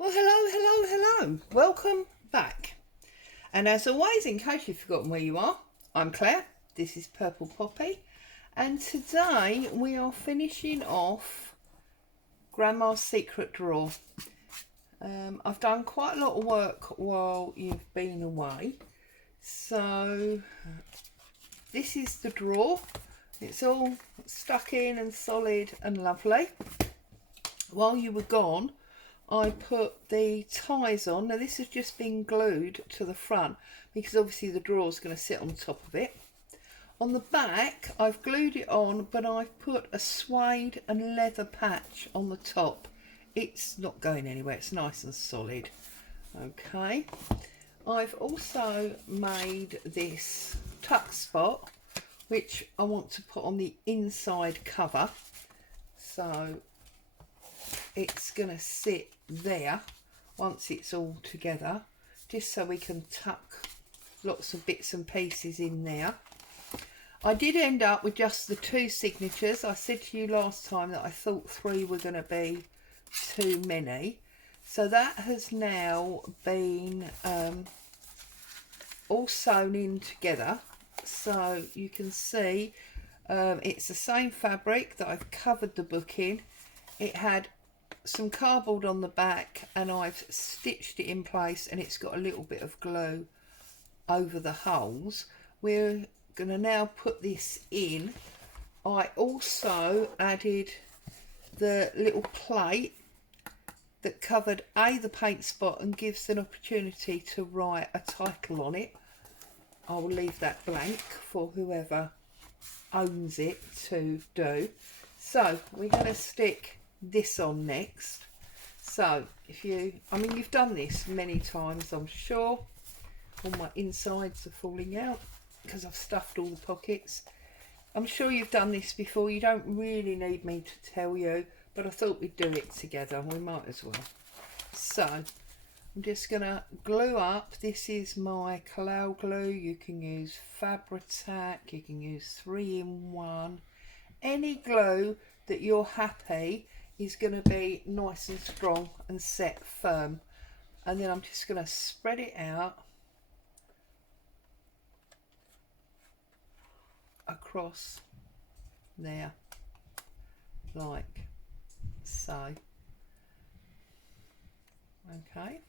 Well, hello. Welcome back. And as always, in case you've forgotten where you are, I'm Claire. This is Purple Poppy. And today we are finishing off Grandma's Secret Drawer. I've done quite a lot of work while you've been away. So this is the drawer. It's all stuck in and solid and lovely. While you were gone, I put the ties on. Now this has just been glued to the front because obviously the drawer's going to sit on top of it. On the back I've glued it on, but I've put a suede and leather patch on the top. It's not going anywhere, it's nice and solid. Okay, I've also made this tuck spot which I want to put on the inside cover, so it's going to sit there once it's all together, just so we can tuck lots of bits and pieces in there. I did end up with just the 2 signatures. I said to you last time that I thought 3 were going to be too many, so that has now been all sewn in together, so you can see it's the same fabric that I've covered the book in. It had some cardboard on the back and I've stitched it in place, and it's got a little bit of glue over the holes. We're going to now put this in. I also added the little plate that covered the paint spot and gives an opportunity to write a title on it. I will leave that blank for whoever owns it to do. So we're going to stick this on next. So if you've done this many times, I'm sure. All my insides are falling out because I've stuffed all the pockets. I'm sure you've done this before. You don't really need me to tell you, but I thought we'd do it together. We might as well. So I'm just gonna glue up. This is my Collal glue. You can use Fabri-Tac, you can use 3-in-1, any glue that you're happy is going to be nice and strong and set firm. And then I'm just going to spread it out across there like so. Okay,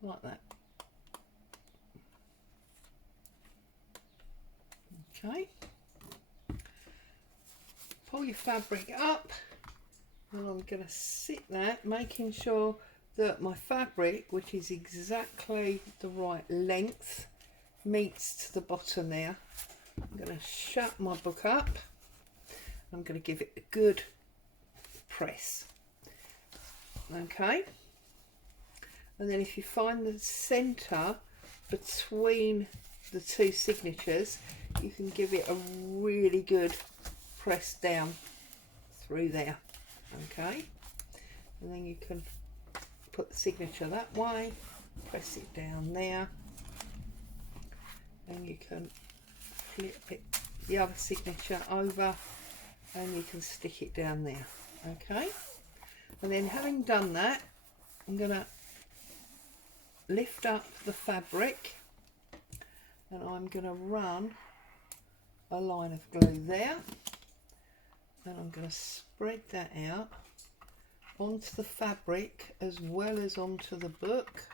like that. Okay, pull your fabric up, and I'm going to sit that, making sure that my fabric, which is exactly the right length, meets to the bottom there. I'm going to shut my book up. I'm going to give it a good press. Okay, and then if you find the centre between the 2 signatures, you can give it a really good press down through there. Okay, and then you can put the signature that way, press it down there, and you can flip it, the other signature over, and you can stick it down there. Okay, and then having done that, I'm going to lift up the fabric and I'm going to run a line of glue there, and I'm going to spread that out onto the fabric as well as onto the book.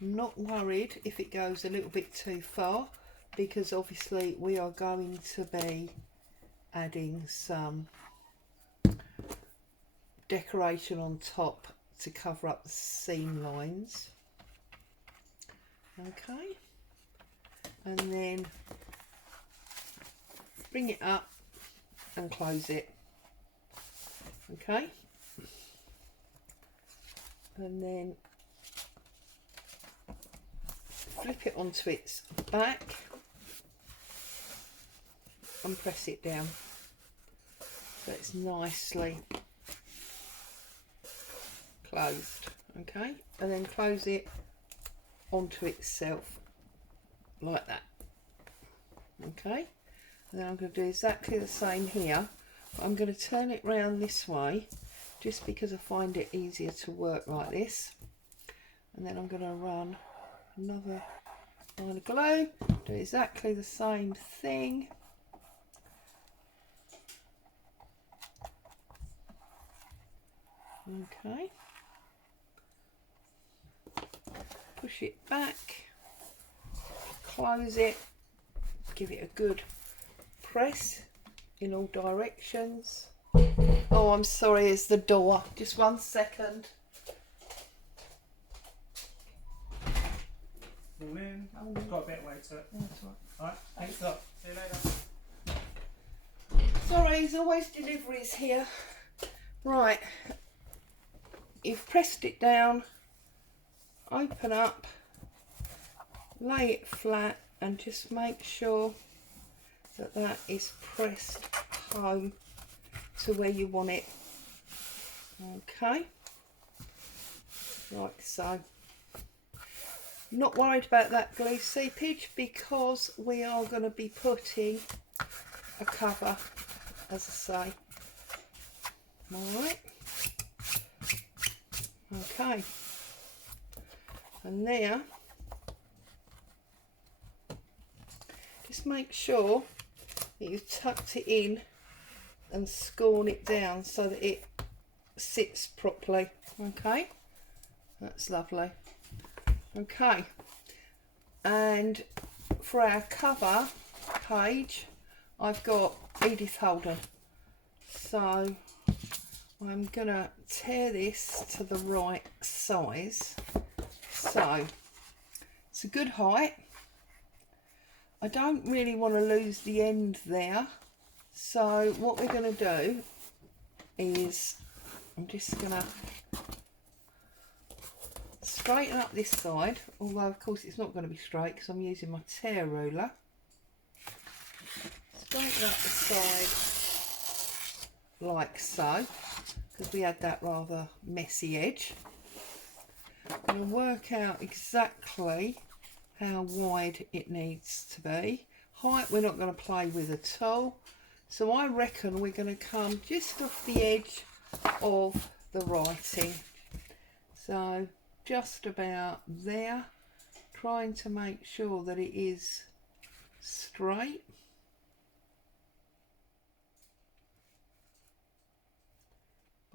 I'm not worried if it goes a little bit too far, because obviously we are going to be adding some decoration on top to cover up the seam lines. Okay, and then bring it up and close it. Okay, and then flip it onto its back and press it down so it's nicely closed. Okay, and then close it onto itself like that. Okay, And then I'm going to do exactly the same here. But I'm going to turn it round this way just because I find it easier to work like this. And then I'm going to run another line of glue, do exactly the same thing. Okay. Push it back, close it, give it a good press in all directions. Oh, I'm sorry, it's the door. Just 1 second. Morning. I've got a bit of weight to it. That's right. Alright, thanks a lot. See you later. Sorry, there's always deliveries here. Right, you've pressed it down, open up, lay it flat and just make sure that that is pressed home to where you want it. Okay, like so. Not worried about that glue seepage because we are going to be putting a cover, as I say. Alright, okay, and there, just make sure that you've tucked it in and scorn it down so that it sits properly. Okay, that's lovely. Okay, and for our cover page I've got Edith Holden, so I'm gonna tear this to the right size, so it's a good height. I don't really want to lose the end there, so what we're going to do is I'm just going to straighten up this side, although of course it's not going to be straight because I'm using my tear ruler. Straighten up the side like so, because we had that rather messy edge. I'm going to work out exactly how wide it needs to be. Height we're not going to play with at all, so I reckon we're going to come just off the edge of the writing, so just about there, trying to make sure that it is straight.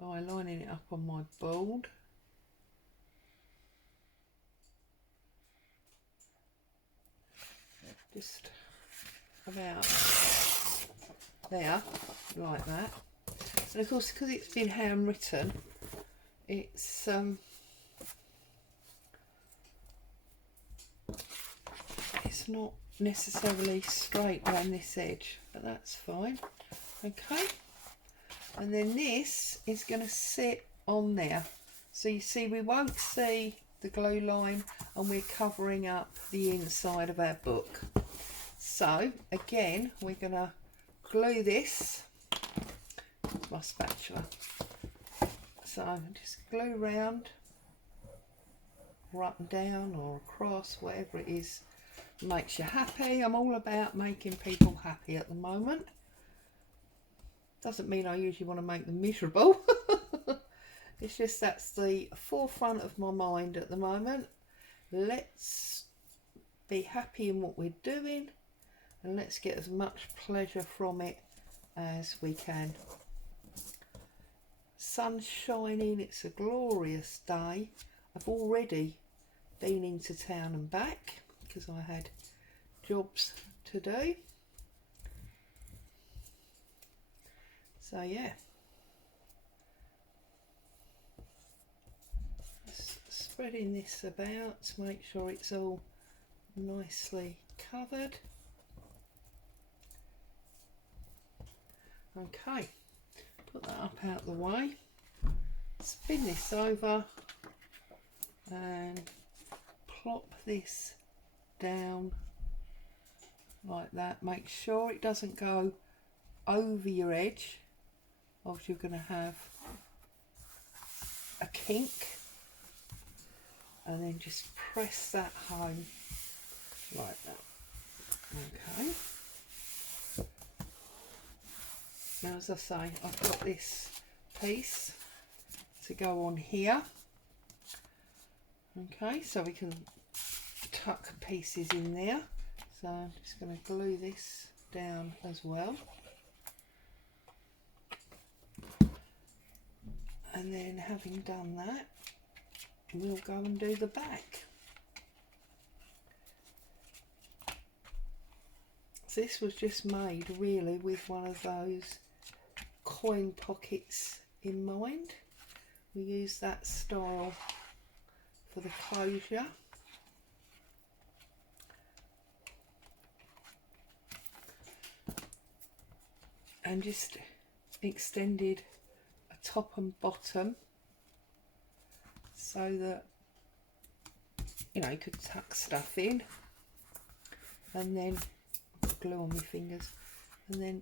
By lining it up on my board. Just about there, like that. And of course, because it's been handwritten, it's not necessarily straight around this edge, but that's fine. Okay, and then this is going to sit on there, so you see we won't see the glue line, and we're covering up the inside of our book. So again, we're going to glue this with my spatula. So just glue round, or up and down, or across, whatever it is makes you happy. I'm all about making people happy at the moment. Doesn't mean I usually want to make them miserable. It's just that's the forefront of my mind at the moment. Let's be happy in what we're doing, and let's get as much pleasure from it as we can. Sun's shining, it's a glorious day. I've already been into town and back because I had jobs to do. So yeah, just spreading this about to make sure it's all nicely covered. Okay, put that up out the way, spin this over and plop this down like that. Make sure it doesn't go over your edge, or you're going to have a kink, and then just press that home like that. Okay, Now, as I say, I've got this piece to go on here. Okay, so we can tuck pieces in there. So I'm just going to glue this down as well. And then having done that, we'll go and do the back. So this was just made really with one of those coin pockets in mind. We use that style for the closure. And just extended a top and bottom so that, you know, you could tuck stuff in, and then I've got glue on my fingers, and then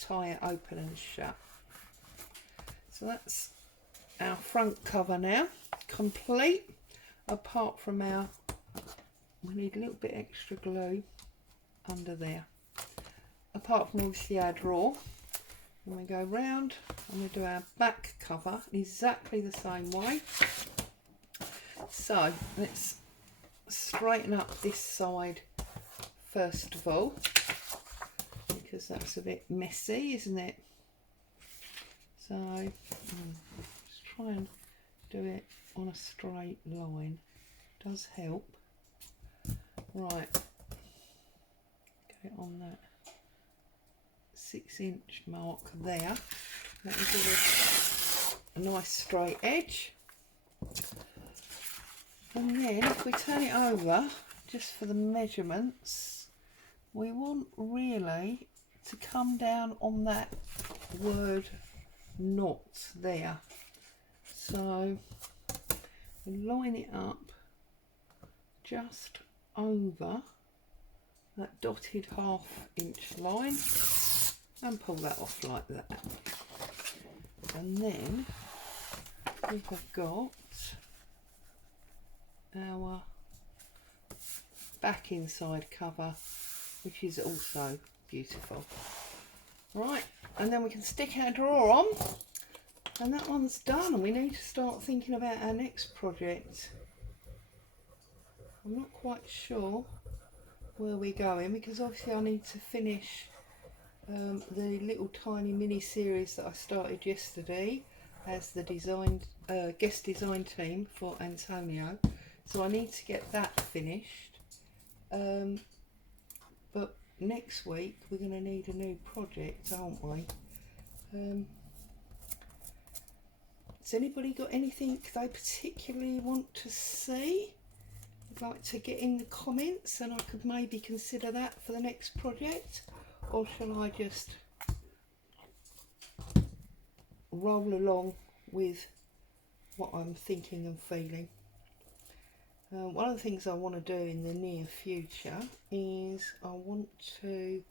tie it open and shut. So that's our front cover now, complete, apart from we need a little bit extra glue under there. Apart from obviously our drawer, and we go round and we do our back cover exactly the same way. So let's straighten up this side first of all, because that's a bit messy, isn't it? So just try and do it on a straight line, does help. Right, get it on that 6-inch mark there. Let me give it a nice straight edge, and then if we turn it over just for the measurements, we want really to come down on that word not there. So we line it up just over that dotted 1/2-inch line and pull that off like that. And then we have got our back inside cover, which is also beautiful. Right, and then we can stick our drawer on, and that one's done, and we need to start thinking about our next project. I'm not quite sure where we're going, because obviously I need to finish the little tiny mini series that I started yesterday as the guest design team for Antonio. So I need to get that finished. But next week we're going to need a new project, aren't we? Has anybody got anything they particularly want to see? I'd like to get in the comments, and I could maybe consider that for the next project. Or shall I just roll along with what I'm thinking and feeling? One of the things I want to do in the near future is I want to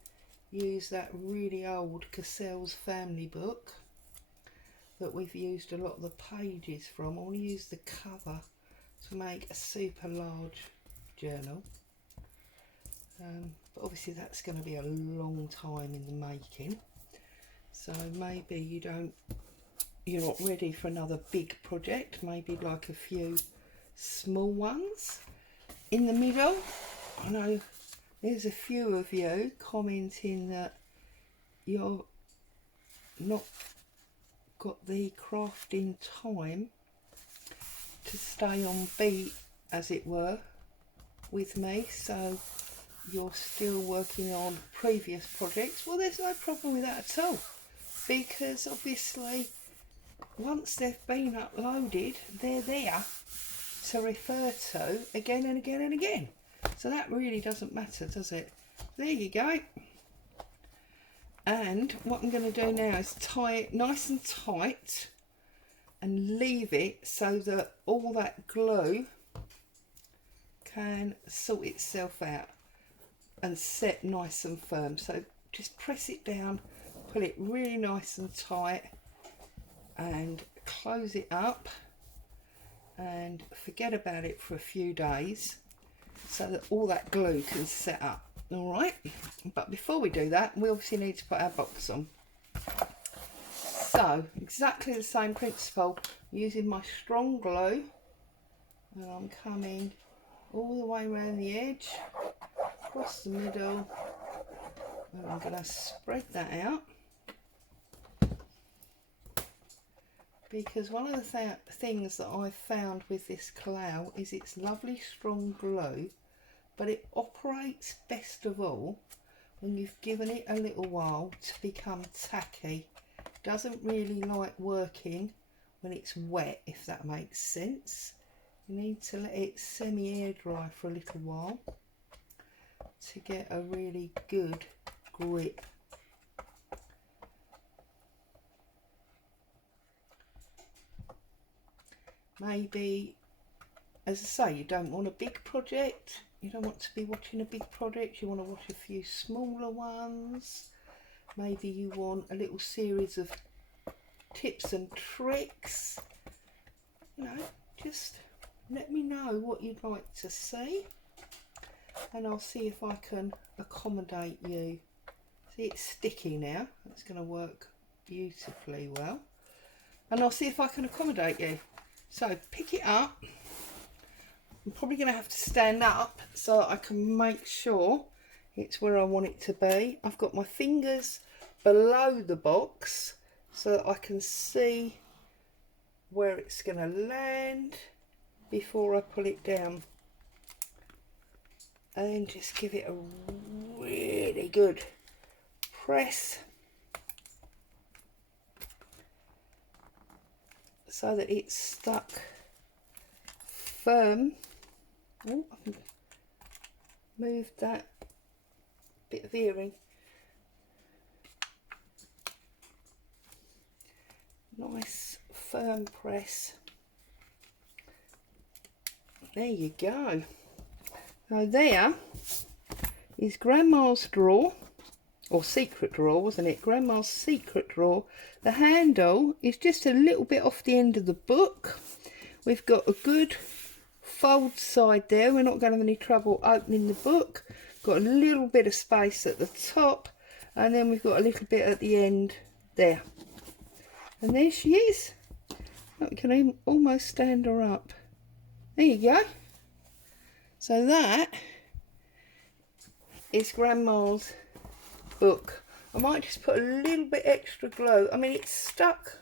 use that really old Cassell's family book that we've used a lot of the pages from. I want to use the cover to make a super large journal. But obviously that's going to be a long time in the making, so maybe you're not ready for another big project, maybe like a few small ones in the middle. I know there's a few of you commenting that you're not got the crafting time to stay on beat, as it were, with me, so you're still working on previous projects. Well, there's no problem with that at all, because obviously once they've been uploaded, they're there to refer to again and again and again. So that really doesn't matter, does it? There you go. And what I'm going to do now is tie it nice and tight and leave it so that all that glue can sort itself out and set nice and firm. So just press it down, pull it really nice and tight, and close it up and forget about it for a few days so that all that glue can set up. All right, but before we do that, we obviously need to put our box on. So exactly the same principle, using my strong glue, and I'm coming all the way around the edge, across the middle, and I'm going to spread that out. Because one of the things that I've found with this clow is it's lovely strong glue, but it operates best of all when you've given it a little while to become tacky. Doesn't really like working when it's wet, if that makes sense. You need to let it semi-air dry for a little while to get a really good grip. Maybe, as I say, you don't want a big project. You don't want to be watching a big project. You want to watch a few smaller ones. Maybe you want a little series of tips and tricks. You know, just let me know what you'd like to see, and I'll see if I can accommodate you. See, it's sticky now. It's going to work beautifully well, and I'll see if I can accommodate you. So pick it up. I'm probably going to have to stand up so I can make sure it's where I want it to be. I've got my fingers below the box so that I can see where it's going to land before I pull it down. And then just give it a really good press so that it's stuck firm. Oh, I've moved that bit of earring. Nice firm press. There you go. Now there is Grandma's drawer, or secret drawer, wasn't it? Grandma's secret drawer. The handle is just a little bit off the end of the book. We've got a good fold side there. We're not going to have any trouble opening the book. Got a little bit of space at the top, and then we've got a little bit at the end there. And there she is. I can almost stand her up. There you go. So that is Grandma's book. I might just put a little bit extra glue. I mean, it's stuck.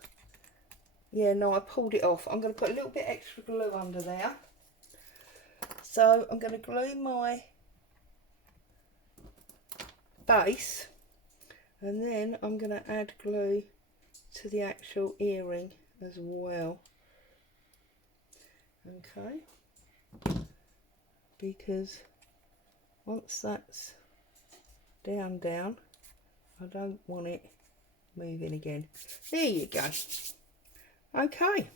Yeah, no, I pulled it off. I'm going to put a little bit extra glue under there. So I'm going to glue my base, and then I'm going to add glue to the actual earring as well. Okay, because once that's down, I don't want it moving again. There you go. Okay,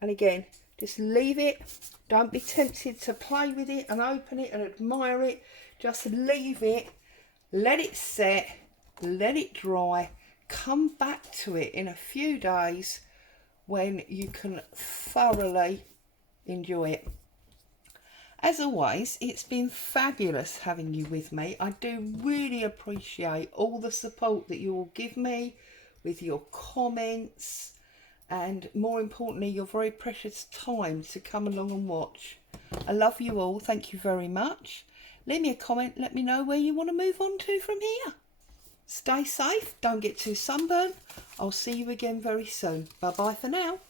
and again, just leave it. Don't be tempted to play with it and open it and admire it. Just leave it, let it set, let it dry, come back to it in a few days when you can thoroughly enjoy it. As always, it's been fabulous having you with me. I do really appreciate all the support that you will give me with your comments, and more importantly, your very precious time to come along and watch. I love you all. Thank you very much. Leave me a comment. Let me know where you want to move on to from here. Stay safe. Don't get too sunburned. I'll see you again very soon. Bye bye for now.